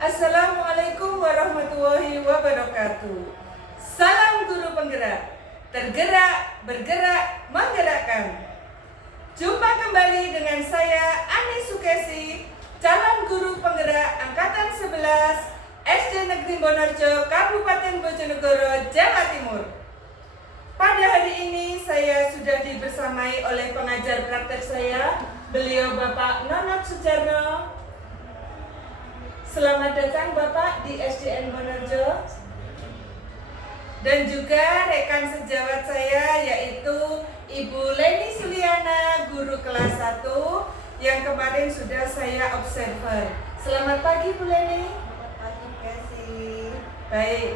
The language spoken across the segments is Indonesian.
Assalamualaikum warahmatullahi wabarakatuh. Salam guru penggerak, tergerak, bergerak, menggerakkan. Jumpa kembali dengan saya Ani Sukesi, calon guru penggerak angkatan 11 SD Negeri Bonorjo, Kabupaten Bojonegoro, Jawa Timur. Pada hari ini saya sudah dibersamai oleh pengajar praktek saya, beliau Bapak Nonot Sujarno. Selamat datang Bapak di SDN Bonorjo. Dan juga rekan sejawat saya yaitu Ibu Leni Suliana, guru kelas 1 yang kemarin sudah saya observer. Selamat pagi Bu Leni. Selamat pagi, Kasih. Baik,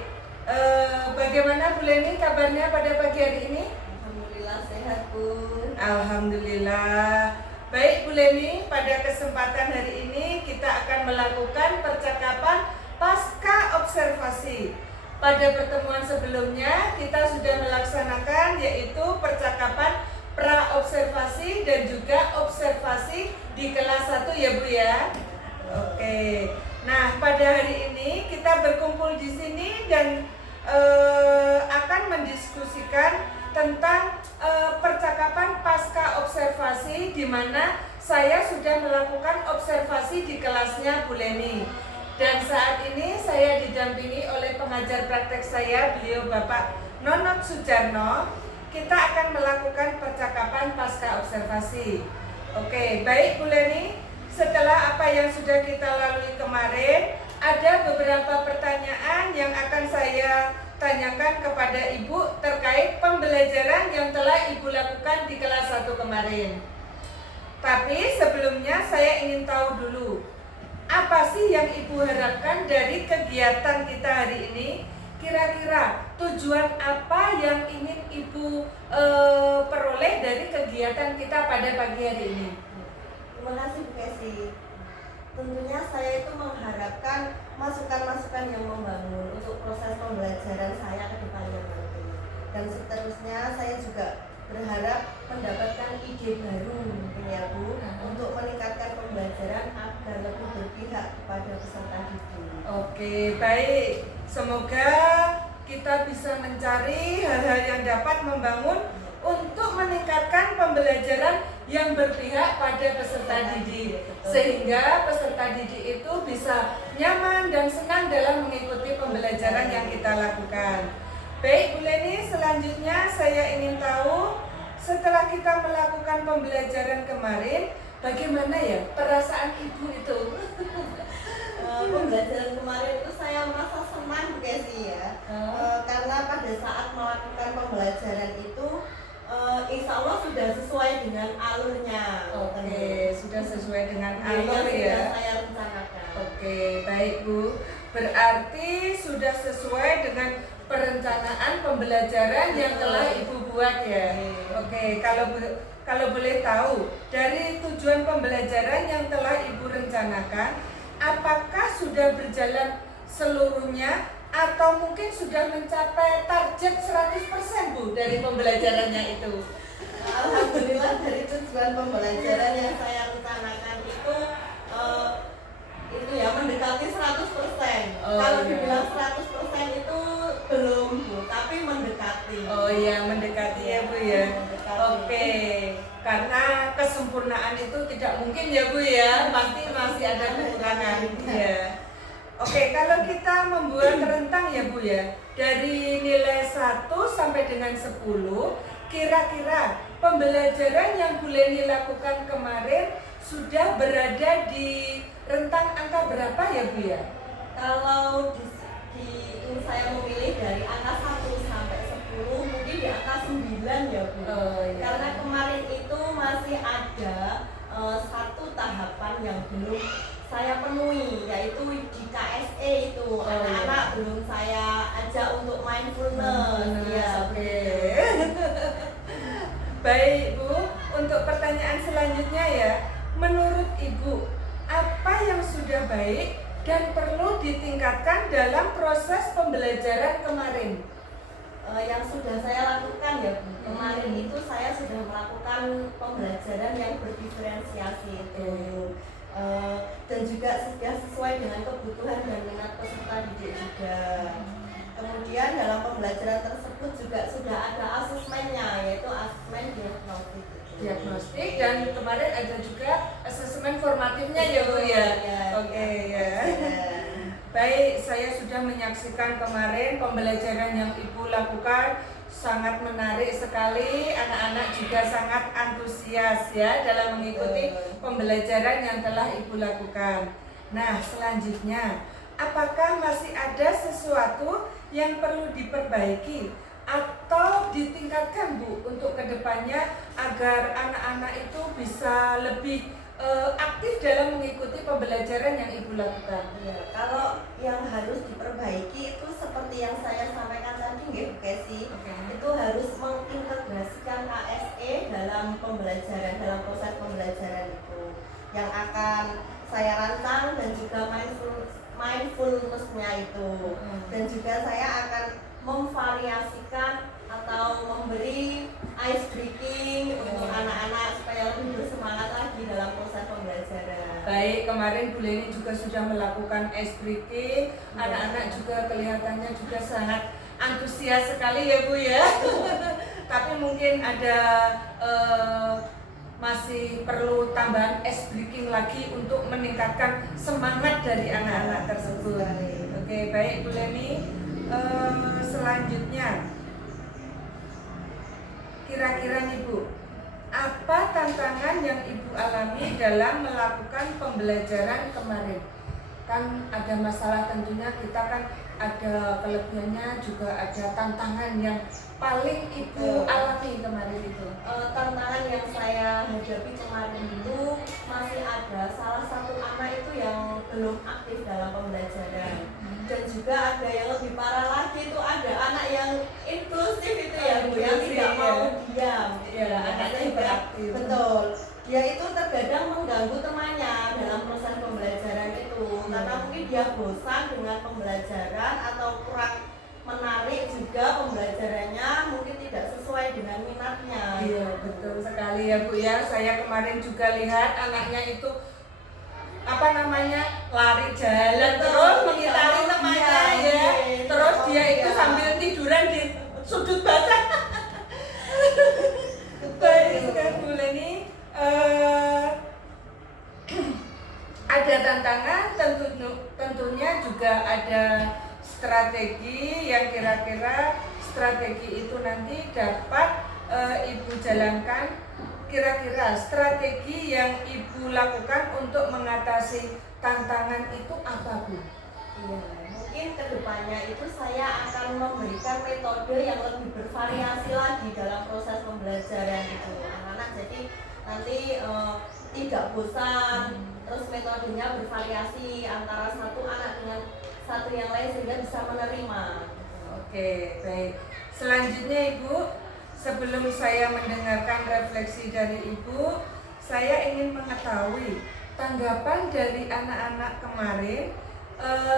bagaimana Bu Leni kabarnya pada pagi hari ini? Alhamdulillah sehat, Bu. Alhamdulillah. Baik Bu Leni, pada kesempatan hari ini kita akan melakukan percakapan pasca observasi. Pada pertemuan sebelumnya kita sudah melaksanakan yaitu percakapan pra-observasi dan juga observasi di kelas 1 ya Bu ya. Oke. Nah, pada hari ini kita berkumpul di sini dan akan mendiskusikan tentang percakapan pasca observasi, di mana saya sudah melakukan observasi di kelasnya Bu Leni. Dan saat ini saya didampingi oleh pengajar praktek saya, beliau Bapak Nonot Sujarno. Kita akan melakukan percakapan pasca observasi. Oke, baik Bu Leni. Setelah apa yang sudah kita lalui kemarin, ada beberapa pertanyaan yang akan saya tanyakan kepada Ibu terkait pembelajaran yang telah Ibu lakukan di kelas 1 kemarin. Tapi sebelumnya saya ingin tahu dulu, apa sih yang Ibu harapkan dari kegiatan kita hari ini? Kira-kira tujuan apa yang ingin Ibu peroleh dari kegiatan kita pada pagi hari ini? Terima kasih, Bu Kasih. Tentunya saya itu mengharapkan masukan-masukan yang membangun untuk proses pembelajaran saya ke depannya nanti. Dan seterusnya saya juga berharap mendapatkan ide baru mungkin ya Bu, untuk meningkatkan pembelajaran agar lebih berpihak kepada peserta didik. Oke, baik. Semoga kita bisa mencari hal-hal yang dapat membangun untuk meningkatkan pembelajaran yang berpihak pada peserta didik, sehingga peserta didik itu bisa nyaman dan senang dalam mengikuti pembelajaran yang kita lakukan. Baik Bu Leni, selanjutnya saya ingin tahu, setelah kita melakukan pembelajaran kemarin, bagaimana ya perasaan Ibu itu? Pembelajaran kemarin itu saya merasa senang Bu Kasih ya. Karena pada saat melakukan pembelajaran itu insya Allah sudah sesuai dengan alurnya. Oke, sudah sesuai dengan alur Yang ya. sudah saya rencanakan. Oke, baik Bu. Berarti sudah sesuai dengan perencanaan pembelajaran yang telah Ibu buat ya. Oke, kalau boleh tahu, dari tujuan pembelajaran yang telah Ibu rencanakan, apakah sudah berjalan seluruhnya atau mungkin sudah mencapai target 100% Bu dari pembelajarannya itu? Alhamdulillah dari tujuan pembelajaran yang saya rencanakan itu ya mendekati 100%. Kalau iya. dibilang 100% itu belum Bu, tapi mendekati. Oh iya, mendekati ya Bu ya. Mendekati. Oke, karena kesempurnaan itu tidak mungkin ya Bu ya, pasti masih ada kekurangan ya. Oke, kalau kita membuat rentang ya Bu ya, dari nilai 1 sampai dengan 10, kira-kira pembelajaran yang Bu Leni lakukan kemarin sudah berada di rentang angka berapa ya Bu ya? Kalau ini saya memilih dari angka 1 sampai 10, mungkin di angka 9 ya Bu. Iya. Karena kemarin itu masih ada satu tahapan yang belum saya penuhi, yaitu di KSE itu. Anak-anak belum saya ajak untuk mindfulness. Ya, Oke. Baik Bu, untuk pertanyaan selanjutnya ya, menurut Ibu, apa yang sudah baik dan perlu ditingkatkan dalam proses pembelajaran kemarin? Yang sudah saya lakukan ya Bu, kemarin itu saya sudah melakukan pembelajaran yang berdiferensiasi itu. dan juga sudah sesuai dengan kebutuhan dan minat peserta didik juga. Kemudian dalam pembelajaran tersebut juga sudah ada asesmennya, yaitu asesmen diagnostik. Diagnostik, dan kemarin ada juga asesmen formatifnya ya Bu ya. Oke ya. Baik, saya sudah menyaksikan kemarin pembelajaran yang Ibu lakukan, sangat menarik sekali. Anak-anak juga sangat antusias ya dalam mengikuti pembelajaran yang telah Ibu lakukan. Nah, selanjutnya, apakah masih ada sesuatu yang perlu diperbaiki atau ditingkatkan Bu untuk kedepannya agar anak-anak itu bisa lebih aktif dalam mengikuti pembelajaran yang Ibu lakukan? Ya, kalau yang harus diperbaiki itu seperti yang saya sampaikan tadi, Bu Kesi, itu harus mengintegrasikan KSE dalam pembelajaran, dalam proses pembelajaran itu yang akan saya rancang, dan juga mindfulness-nya itu, dan juga saya akan memvariasikan atau memberi ice breaking untuk anak-anak supaya lebih bersemangat lagi dalam proses pembelajaran. Baik, kemarin Bu Leni juga sudah melakukan ice breaking. Anak-anak juga kelihatannya juga sangat antusias sekali ya Bu ya. Tapi mungkin ada masih perlu tambahan ice breaking lagi untuk meningkatkan semangat dari anak-anak tersebut. Oke, baik Bu Leni. Selanjutnya, kira-kira nih Bu, apa tantangan yang Ibu alami dalam melakukan pembelajaran kemarin? Kan ada masalah, tentunya kita kan ada kelebihannya, juga ada tantangan yang paling Ibu alami kemarin itu. Tantangan yang saya hadapi kemarin itu masih ada salah satu anak itu yang belum aktif dalam pembelajaran, dan juga ada yang lebih parah lagi, itu ada anak yang inklusif itu ya Bu, yang tidak mau diam. Ya, anaknya hiperaktif. Betul. Dia itu terkadang mengganggu temannya dalam proses pembelajaran itu, karena mungkin dia bosan dengan pembelajaran atau kurang menarik juga pembelajarannya, mungkin tidak sesuai dengan minatnya. Iya, betul sekali ya Bu ya. Saya kemarin juga lihat anaknya itu lari jalan terus mengitari temannya ya. Terus dia itu sambil tiduran di sudut baca. Baik sekali Bu Leni. Ada tantangan, tentunya juga ada strategi yang kira-kira strategi itu nanti dapat Ibu jalankan. Kira-kira strategi yang Ibu lakukan untuk mengatasi tantangan itu apa Bu? Iya, mungkin kedepannya itu saya akan memberikan metode yang lebih bervariasi lagi dalam proses pembelajaran itu anak-anak, jadi nanti tidak bosan, terus metodenya bervariasi antara satu anak dengan satu yang lain sehingga bisa menerima. Oke, baik. Selanjutnya Ibu, sebelum saya mendengarkan refleksi dari Ibu, saya ingin mengetahui tanggapan dari anak-anak kemarin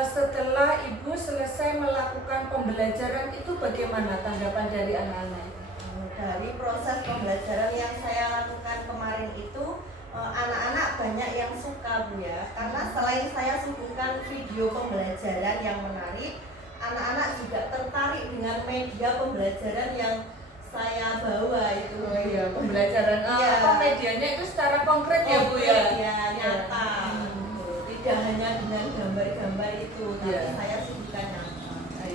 setelah Ibu selesai melakukan pembelajaran itu, bagaimana tanggapan dari anak-anak? Dari proses pembelajaran yang saya lakukan kemarin itu, anak-anak banyak yang suka Bu ya, karena selain saya suguhkan video pembelajaran yang menarik, anak-anak juga tertarik dengan media pembelajaran yang saya bawa itu. Oh iya, pembelajaran apa medianya itu secara konkret ya Bu ya? Ya, nyata. Tidak hanya dengan gambar-gambar itu, tapi saya suguhkan nyata.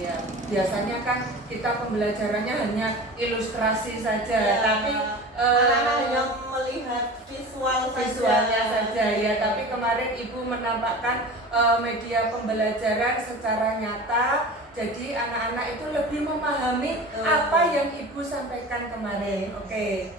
Ya, biasanya kan kita pembelajarannya hanya ilustrasi saja, tapi anak-anak hanya melihat visualnya saja ya. Tapi kemarin Ibu menampakkan media pembelajaran secara nyata, jadi anak-anak itu lebih memahami apa yang Ibu sampaikan kemarin. Oke.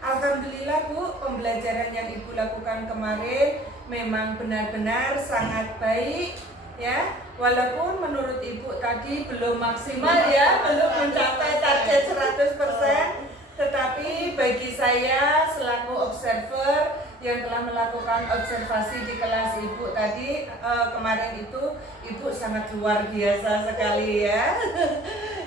Alhamdulillah Bu, pembelajaran yang Ibu lakukan kemarin memang benar-benar sangat baik ya. Walaupun menurut Ibu tadi belum maksimal ya, belum mencapai target 100%, tetapi bagi saya selaku observer yang telah melakukan observasi di kelas Ibu tadi kemarin itu, Ibu sangat luar biasa sekali ya.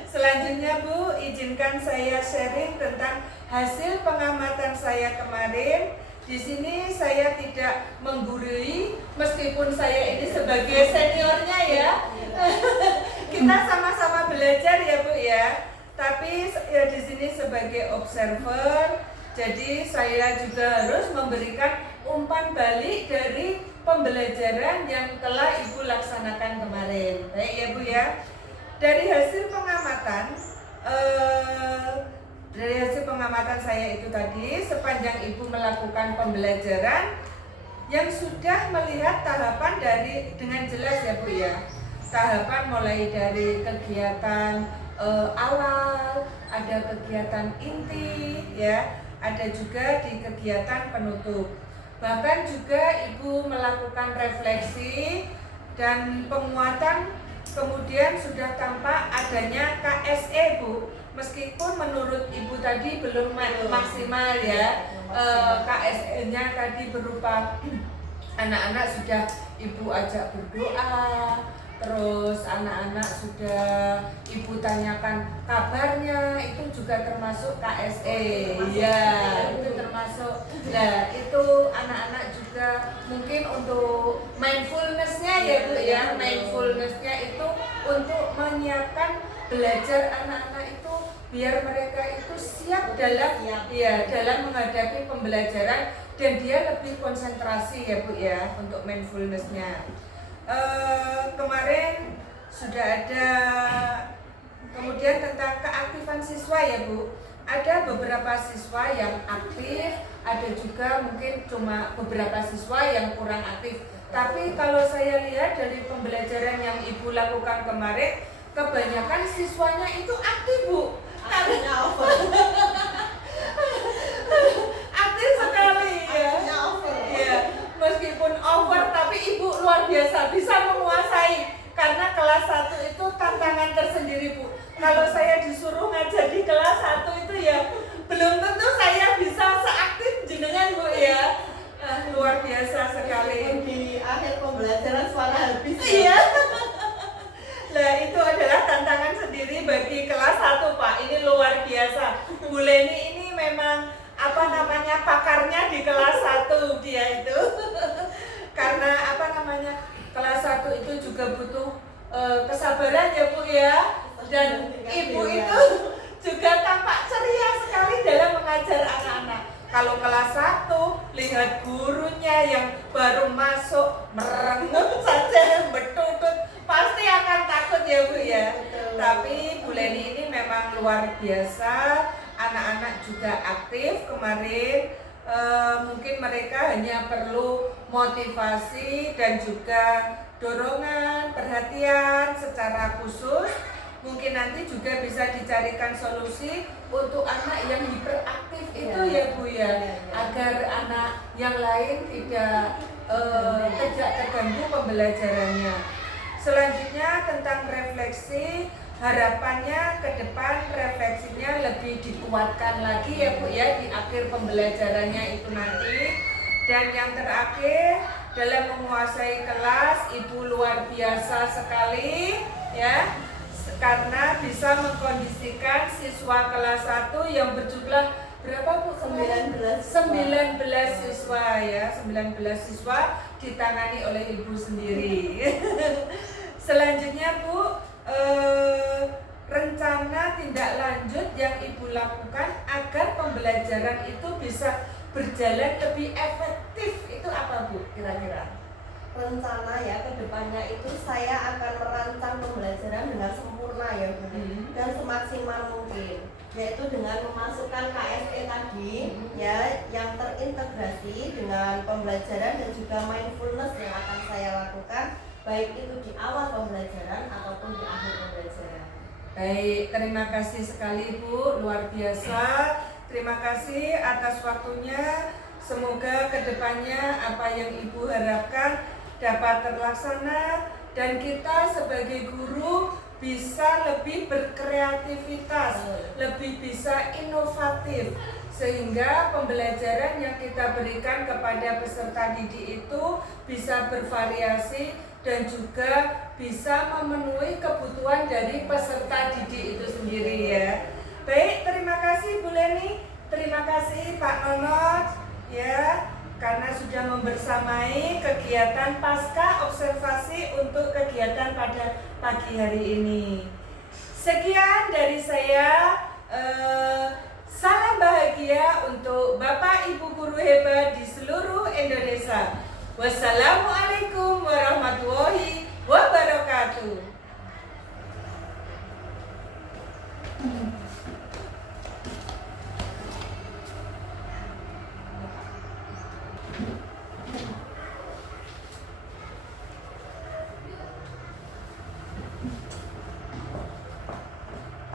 Selanjutnya Bu, izinkan saya sharing tentang hasil pengamatan saya kemarin Di sini saya tidak menggurui, meskipun saya ini sebagai seniornya ya. Kita sama-sama belajar ya Bu ya. Tapi ya di sini sebagai observer, jadi saya juga harus memberikan umpan balik dari pembelajaran yang telah Ibu laksanakan kemarin. Baik ya Bu ya. Dari hasil pengamatan saya itu tadi, sepanjang Ibu melakukan pembelajaran yang sudah melihat tahapan dengan jelas ya Bu ya. Tahapan mulai dari kegiatan awal, ada kegiatan inti ya, ada juga di kegiatan penutup. Bahkan juga Ibu melakukan refleksi dan penguatan, kemudian sudah tampak adanya KSE Bu. Meskipun menurut Ibu tadi belum maksimal ya, KSE-nya tadi berupa anak-anak sudah Ibu ajak berdoa, terus anak-anak sudah Ibu tanyakan kabarnya, itu juga termasuk KSE. Ya, itu termasuk. Nah, itu anak-anak juga mungkin untuk mindfulness-nya ya Bu ya. Mindfulness-nya itu untuk menyiapkan belajar anak-anak itu biar mereka itu siap dalam menghadapi pembelajaran dan dia lebih konsentrasi ya Bu ya untuk mindfulness-nya. Kemarin sudah ada, kemudian tentang keaktifan siswa ya Bu. Ada beberapa siswa yang aktif, ada juga mungkin cuma beberapa siswa yang kurang aktif. Tapi kalau saya lihat dari pembelajaran yang Ibu lakukan kemarin, kebanyakan siswanya itu aktif Bu. Aktif sekali ya. Ya, meskipun over tapi Ibu luar biasa bisa menguasai, karena kelas 1 itu tantangan tersendiri Bu. Kalau saya disuruh ngajar di kelas 1 itu ya belum tentu saya bisa seaktif jenengan Bu ya. Luar biasa sekali. Di akhir pembelajaran suara habis. Iya. Nah, itu adalah tantangan sendiri bagi kelas 1 Pak. Ini luar biasa. Bu Leni ini memang pakarnya di kelas 1 dia itu. Karena kelas 1 itu juga butuh kesabaran ya Bu ya. Dan Ibu itu juga tampak ceria sekali dalam mengajar anak-anak. Kalau kelas 1 lihat gurunya yang baru masuk merengut saja, bertutut, pasti akan takut ya Bu ya. Tapi Bu Leni ini memang luar biasa. Anak-anak juga aktif kemarin. Mungkin mereka hanya perlu motivasi dan juga dorongan, perhatian secara khusus. Mungkin nanti juga bisa dicarikan solusi untuk anak yang hiperaktif itu ya Bu ya, agar anak yang lain tidak terganggu pembelajarannya. Selanjutnya tentang refleksi, harapannya ke depan refleksinya lebih dikuatkan lagi ya Bu ya di akhir pembelajarannya itu nanti. Dan yang terakhir, dalam menguasai kelas Ibu luar biasa sekali ya, karena bisa mengkondisikan siswa kelas 1 yang berjumlah berapa Bu? 19 siswa ya, 19 siswa ditangani oleh Ibu sendiri. Selanjutnya Bu, rencana tindak lanjut yang Ibu lakukan agar pembelajaran itu bisa berjalan lebih efektif itu apa Bu kira-kira? Rencana ya ke depannya itu saya akan merancang pembelajaran dengan sempurna ya Bu, dan semaksimal mungkin, yaitu dengan memasukkan KSE tadi ya yang terintegrasi dengan pembelajaran dan juga mindfulness yang akan saya lakukan baik itu di awal pembelajaran ataupun di akhir pembelajaran. Baik, terima kasih sekali Bu, luar biasa. Terima kasih atas waktunya. Semoga kedepannya apa yang Ibu harapkan dapat terlaksana dan kita sebagai guru bisa lebih berkreativitas, lebih bisa inovatif, sehingga pembelajaran yang kita berikan kepada peserta didik itu bisa bervariasi dan juga bisa memenuhi kebutuhan dari peserta didik itu sendiri ya. Baik, terima kasih Bu Leni, terima kasih Pak Nonot ya, karena sudah membersamai kegiatan pasca observasi untuk kegiatan pada pagi hari ini. Sekian dari saya. Salam bahagia untuk Bapak Ibu guru hebat di seluruh Indonesia. Wassalamualaikum warahmatullahi wabarakatuh.